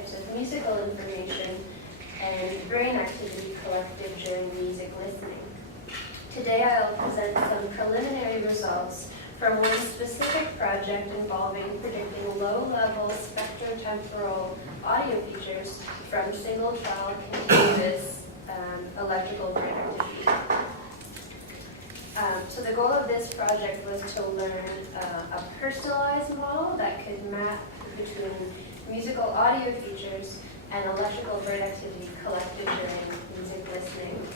types of musical information and brain activity collected during music listening. Today I'll present some preliminary results from one specific project involving predicting low-level spectrotemporal audio features from single-trial continuous electrical brain activity. So the goal of this project was to learn a personalized model that could map between musical audio features and electrical brain activity collected during music listening.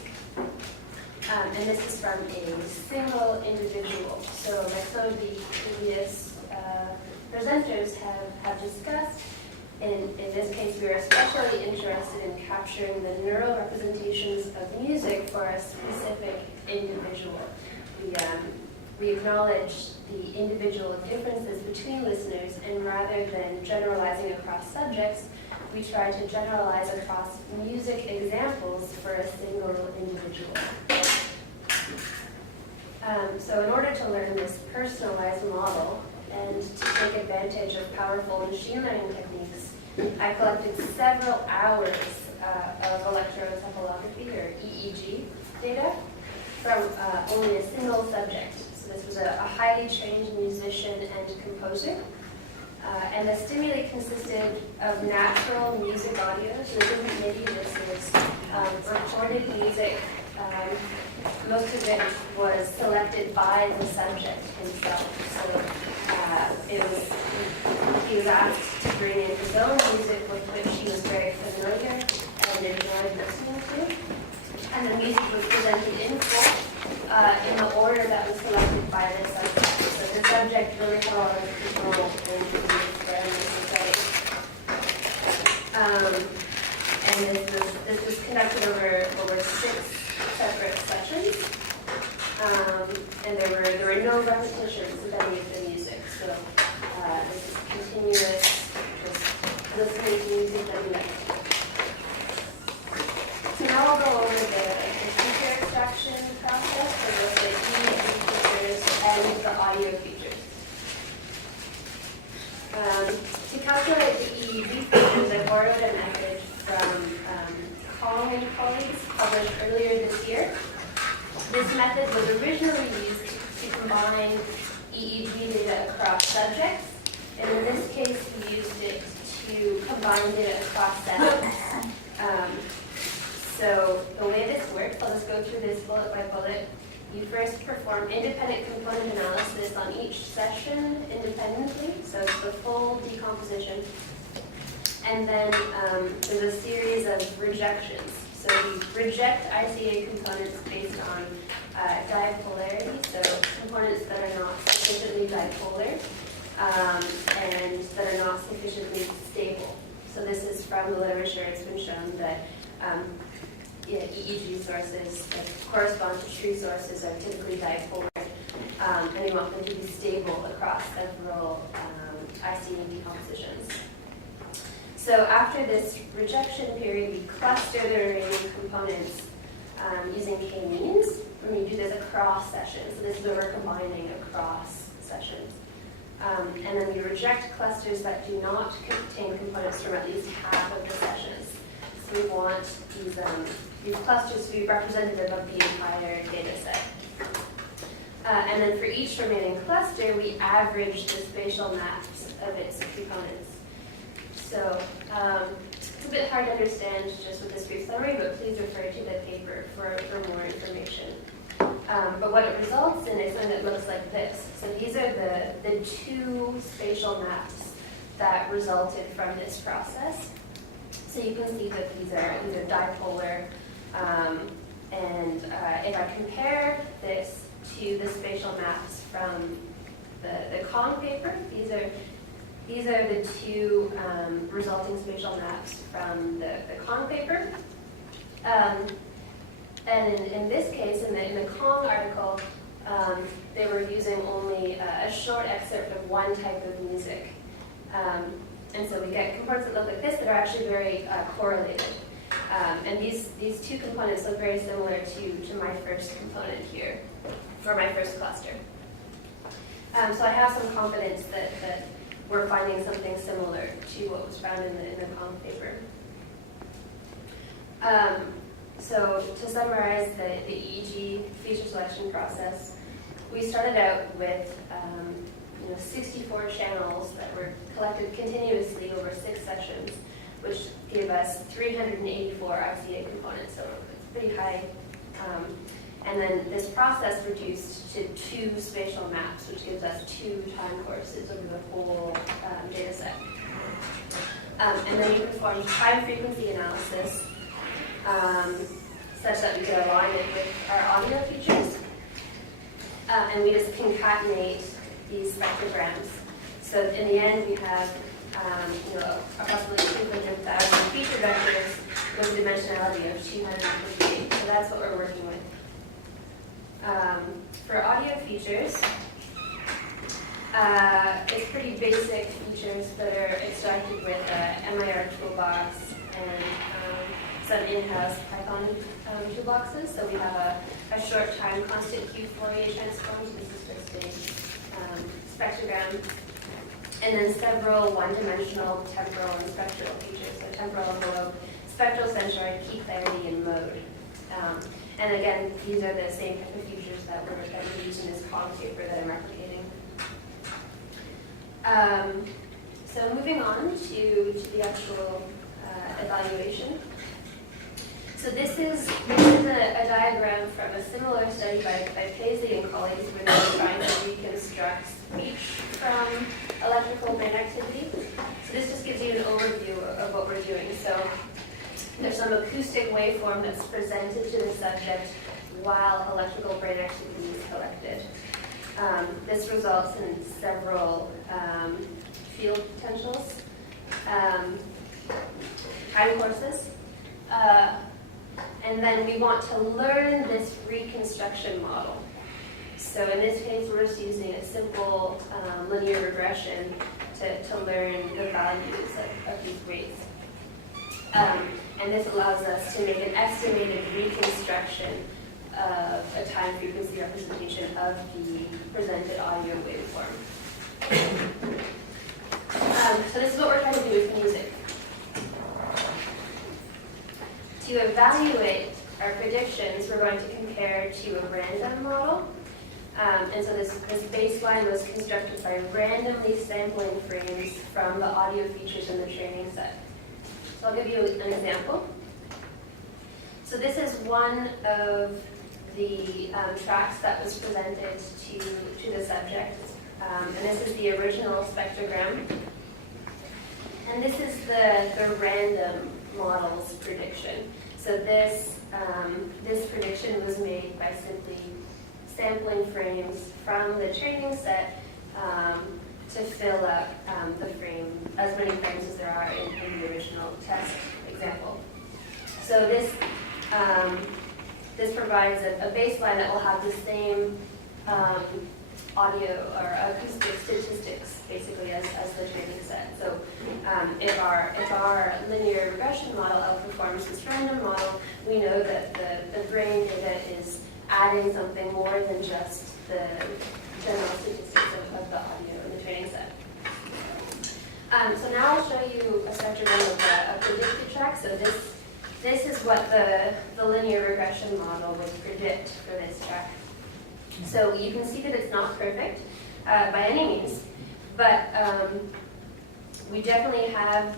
And this is from a single individual. So like some of the previous presenters have discussed, in this case we are especially interested in capturing the neural representations of music for a specific individual. We acknowledge the individual differences between listeners, and rather than generalizing across subjects, we try to generalize across music examples for a single individual. So in order to learn this personalized model and to take advantage of powerful machine learning techniques, I collected several hours of electroencephalography, or EEG, data from only a single subject. So this was a highly trained musician and composer. And the stimuli consisted of natural music audio, so this isn't MIDI, this is recorded music. Most of it was selected by the subject himself. So he was asked to bring in his own music with which he was very familiar and enjoyed listening to. And the music was presented in full in the order that was selected by the subject. So the subject really had a lot of control in the experiments and this was conducted over 6 separate sessions, and there were no repetitions of any of the music. So this is continuous, just listening to music that we like. So now I'll go over the feature extraction process for both the EEG features and the audio features. To calculate the EEG features, I borrowed a method from Kong and colleagues published earlier this year. This method was originally used to combine EEG data across subjects, and in this case we used it to combine data across sessions. So the way this works, I'll just go through this bullet by bullet. You first perform independent component analysis on each session independently, so it's the full decomposition. And then there's a series of rejections. So you reject ICA components based on dipolarity, so components that are not sufficiently dipolar and that are not sufficiently stable. So this is from the literature. It's been shown that EEG sources that correspond to true sources are typically dipolar, and you want them to be stable across several ICA decompositions. So after this rejection period, we cluster the remaining components using k-means, and we do this across sessions. So this is where we're combining across sessions. And then we reject clusters that do not contain components from at least half of the sessions. So we want these clusters to be representative of the entire data set. And then for each remaining cluster, we average the spatial maps of its components. So it's a bit hard to understand just with this brief summary, but please refer to the paper for more information. But what it results in is something that looks like this. So these are the 2 spatial maps that resulted from this process. So you can see that these are dipolar. And if I compare this to the spatial maps from the Kong paper, these are the 2 resulting spatial maps from the Kong paper. And in this case, in the Kong article, they were using only a short excerpt of one type of music. And so we get components that look like this that are actually very correlated. And these 2 components look very similar to my first component here, or my first cluster. So I have some confidence that we're finding something similar to what was found in the Kong paper. So to summarize the EEG feature selection process, we started out with 64 channels that were collected continuously over 6 sessions, which gave us 384 ICA components, so it's pretty high. And then this process reduced to 2 spatial maps, which gives us 2 time courses over the whole data set. And then we performed time frequency analysis such that we could align it with our audio features. And we just concatenate these spectrograms. So in the end, we have approximately 200,000 feature vectors with a dimensionality of 258. So that's what we're working with. For audio features, it's pretty basic features that are extracted with MIR toolbox and some in-house Python toolboxes. So we have a short time constant Q Fourier transform. So this is just a spectrogram. And then several one-dimensional temporal and spectral features. So temporal envelope, spectral centroid, key clarity, and mode. And again, these are the same type of features that we're using in this Kong paper that I'm replicating. So moving on to the actual evaluation. So this is a diagram from a similar study by Paisley and colleagues where they're trying to reconstruct speech from electrical brain activity. So this just gives you an overview of what we're doing. So there's some acoustic waveform that's presented to the subject while electrical brain activity is collected. This results in several field potentials, time courses, and then we want to learn this reconstruction model. So in this case, we're just using a simple linear regression to learn the values of these rates. And this allows us to make an estimated reconstruction of a time frequency representation of the presented audio waveform. So this is what we're trying to do with music. To evaluate our predictions, we're going to compare to a random model. And so this baseline was constructed by randomly sampling frames from the audio features in the training set. So I'll give you an example. So this is one of the tracks that was presented to the subject. And this is the original spectrogram. And this is the random model's prediction. So this prediction was made by simply sampling frames from the training set to fill up the frame, as many frames as there are in the original test example. So this provides a baseline that will have the same audio or acoustic statistics basically as the training set. So if our linear regression model outperforms this random model, we know that the brain data is adding something more than just the general statistics of the audio in the training set. So now I'll show you a spectrogram of a predicted track. So this is what the linear regression model would predict for this track. So you can see that it's not perfect by any means, but we definitely have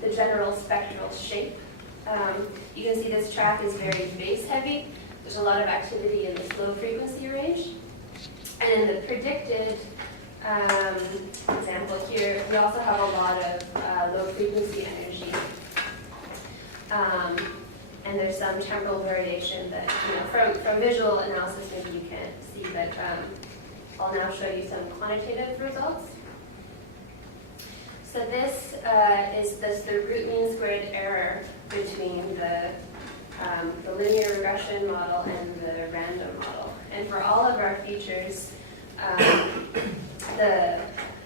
the general spectral shape. You can see this track is very bass heavy. There's a lot of activity in this low frequency range. And in the predicted example here, we also have a lot of low frequency energy. And there's some temporal variation that, from visual analysis maybe you can't see, but I'll now show you some quantitative results. So this is the root mean squared error between the linear regression model and the random model. And for all of our features, the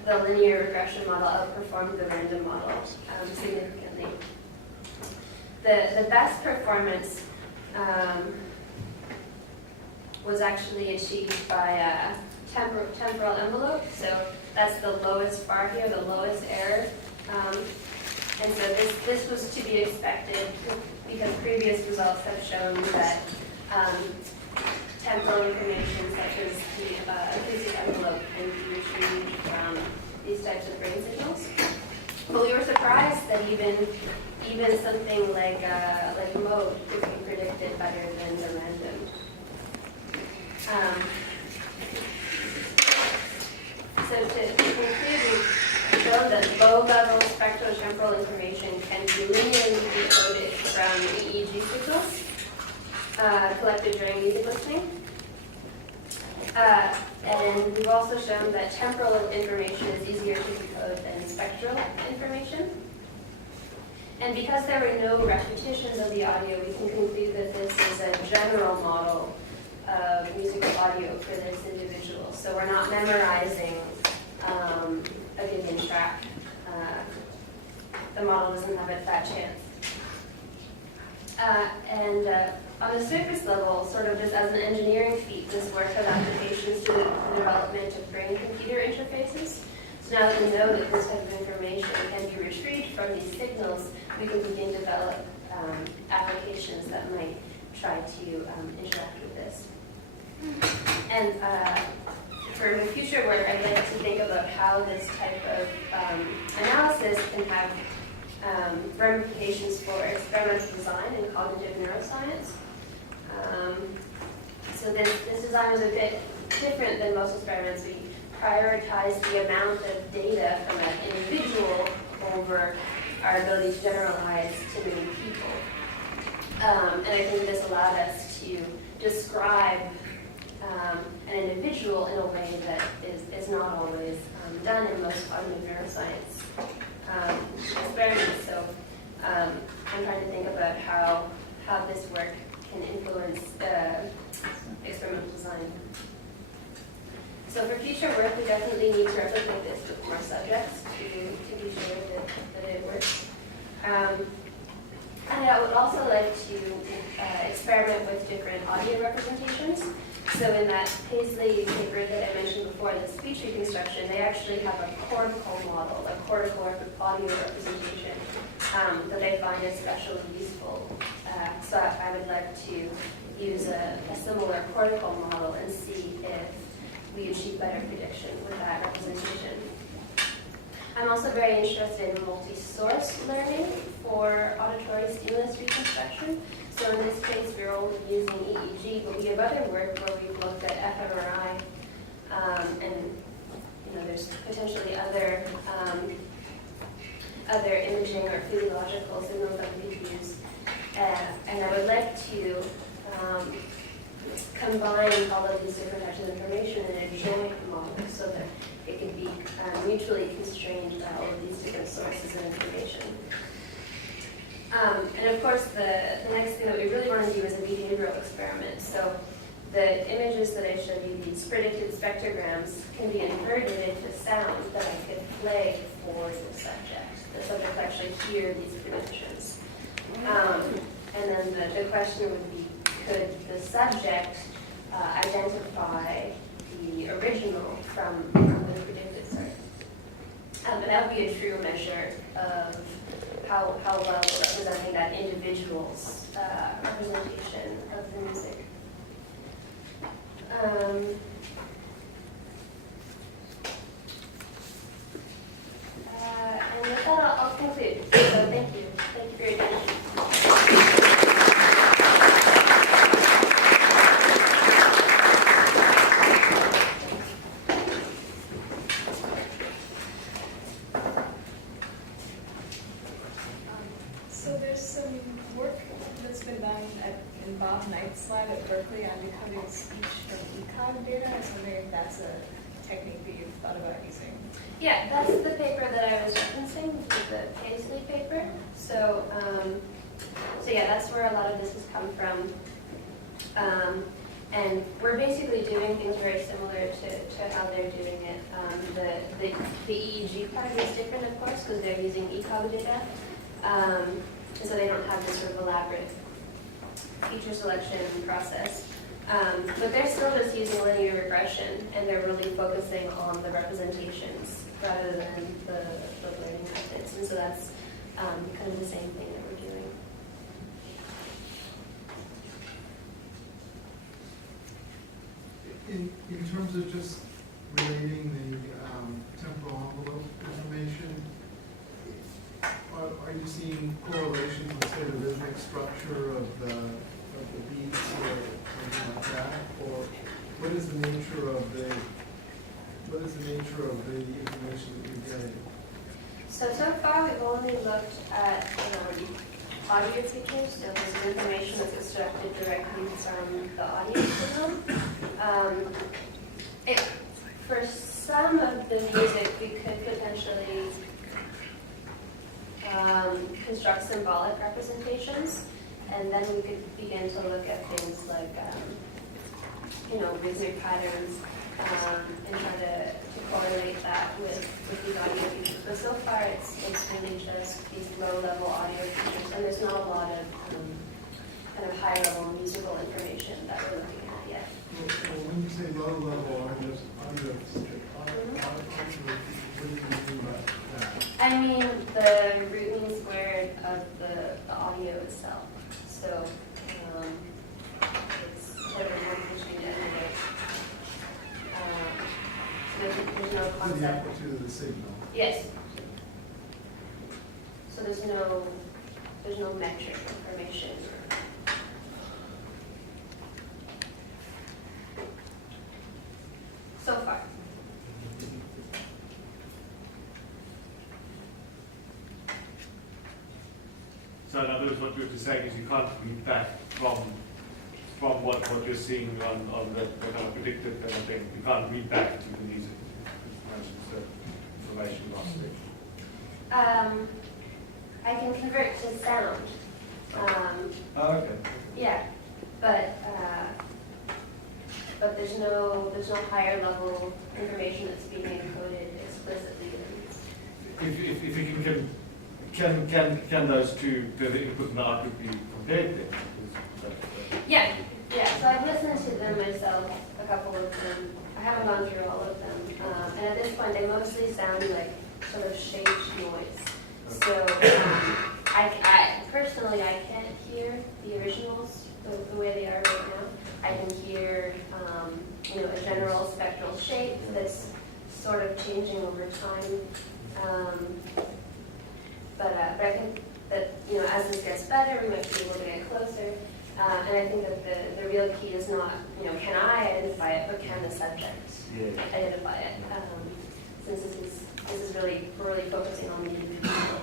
linear regression model outperformed the random model significantly. The best performance was actually achieved by temporal envelope. So that's the lowest bar here, the lowest error. And so this was to be expected because previous results have shown that temporal information such as the acoustic envelope can be retrieved from these types of brain signals. But we were surprised that even something like mode could be predicted better than the random. So to conclude, we showed that low-level spectrotemporal information can be linearly decoded from EEG signals collected during music listening. And we've also shown that temporal information is easier to decode than spectral information. And because there were no repetitions of the audio, we can conclude that this is a general model of musical audio for this individual. So we're not memorizing a given track. The model doesn't have that chance. On the surface level, sort of just as an engineering feat, this work has applications to the development of brain-computer interfaces. So now that we know that this type of information can be retrieved from these signals, we can begin to develop applications that might try to interact with this. And for the future work, I'd like to think about how this type of analysis can have ramifications for experimental design and cognitive neuroscience. So this design was a bit different than most experiments. We prioritized the amount of data from an individual over our ability to generalize to many people. And I think this allowed us to describe an individual in a way that is not always done in most cognitive neuroscience experiments. So I'm trying to think about how this work can influence experimental design. So for future work, we definitely need to replicate this with more subjects to be sure that it works. And I would also like to experiment with different audio representations. So in that Paisley paper that I mentioned before, the speech reconstruction, they actually have a cortical model, a cortical audio representation that they find especially useful. So I would like to use a similar cortical model and see if we achieve better prediction with that representation. I'm also very interested in multi-source learning for auditory stimulus reconstruction. So in this case, we're only using EEG, but we have other work where we've looked at fMRI, and there's potentially other imaging or physiological signals that we could use. And I would like to combine all of these different types of information in a joint model so that it can be mutually constrained by all of these different sources of information. And of course, the next thing that we really want to do is a behavioral experiment. So the images that I showed you, these predicted spectrograms, can be inverted into sound that I could play for the subject. The subject will actually hear these predictions. And then the question would be, could the subject identify the original from the predicted source? And that would be a true measure of how well we're representing that individual's representation of the music. And with that, I'll conclude. So thank you. Thank you for your attention. So there's some work that's been done in Bob Knight's lab at Berkeley on decoding speech from ECOG data. I was wondering if that's a technique that you've thought about using. Yeah, that's the paper that I was referencing, the Paisley paper. So yeah, that's where a lot of this has come from. And we're basically doing things very similar to how they're doing it. The EEG part is different, of course, because they're using ECOG data. And so they don't have this sort of elaborate feature selection process. But they're still just using linear regression, and they're really focusing on the representations rather than the learning methods. And so that's kind of the same thing that we're doing. In terms of just relating the temporal envelope information, are you seeing correlations with, say, the rhythmic structure of the beats or something like that? Or what is the nature of the information that you're getting? So far we've only looked at audio features, so there's information that's extracted directly from the audio signal. For some of the music, we could potentially construct symbolic representations, and then we could begin to look at things like, rhythmic patterns, and try to correlate that with these audio features. But so far, it's really just these low-level audio features, and there's not a lot of kind of high-level musical information that we're looking at yet. Well, when you say low-level audio features, what do you mean by that? I mean the root mean squared of the audio itself. So it's whatever you're pushing it anyway. There's no The concept. amplitude of the signal. Yes. So there's no metric information. So far. So in other words, what you're saying is you can't read back from what you're seeing on the kind of predicted kind of thing. You can't read back to the music information last week. I can convert to sound. Okay. Yeah, but there's no higher level information that's being encoded explicitly. If you can those two, the input and the output be compared then? Yeah. So I've listened to them myself, a couple of them. I haven't gone through all of them, and at this point, they mostly sound like sort of shaped noise. So I personally can't hear the originals the way they are right now. I can hear a general spectral shape that's sort of changing over time. But I think that as this gets better, we might be able to get closer. And I think that the real key is not can I identify it, but can the subject identify it? Since this is really we're really focusing on the individual.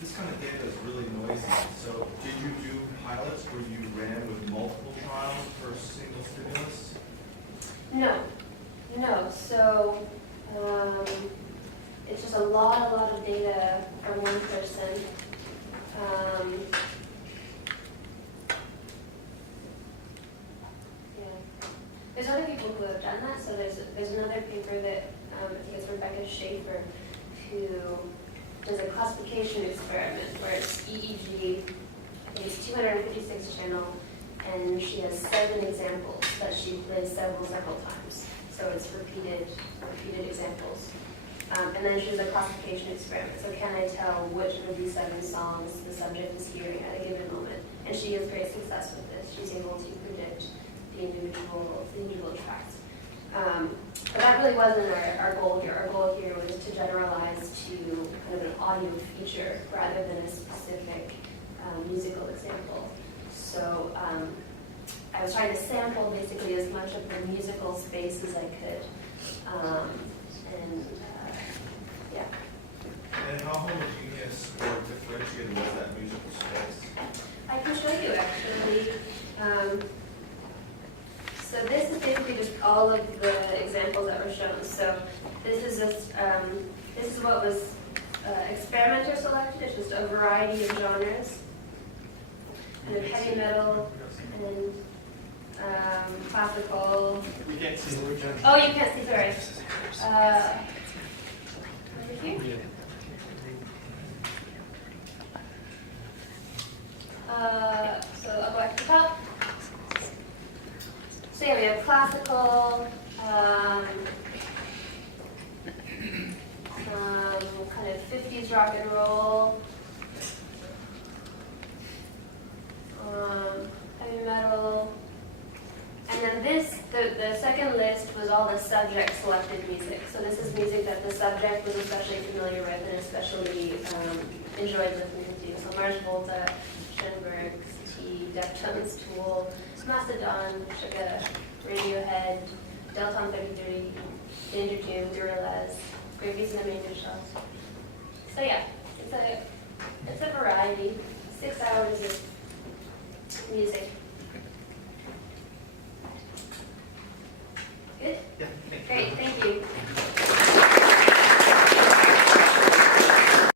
This kind of data is really noisy. So did you do pilots where you ran with multiple trials per single stimulus? No. So it's just a lot of data from one person. There's other people who have done that. So there's another paper that I think it's Rebecca Schaefer who does a classification experiment where it's EEG. I think it's 256 channel, and she has 7 examples that she plays several times. So it's repeated examples. And then she does a classification experiment. So can I tell which of these 7 songs the subject is hearing at a given moment? And she has great success with this. She's able to predict the individual tracks. But that really wasn't our goal here. Our goal here was to generalize to kind of an audio feature rather than a specific musical example. So I was trying to sample basically as much of the musical space as I could. And how homogeneous or differentiated was that musical space? I can show you actually. So this is basically just all of the examples that were shown. So this is just this is what was experimenter selected. It's just a variety of genres, and then heavy metal and classical. You can't see the original. Oh, you can't see. Sorry. Over here. So I'll go back to the top. So yeah, we have classical, some kind of 50s rock and roll, heavy metal, and then this, the second list was all the subject selected music. So this is music that the subject was especially familiar with and especially enjoyed listening to. So Mars Volta, Schoenberg, T, Deftones, Tool, Mastodon, Sugar, Radiohead, Delton 33, Danger Doom, Gorillaz, Great Beast and the Major Shells. So yeah, it's a variety. 6 hours of music.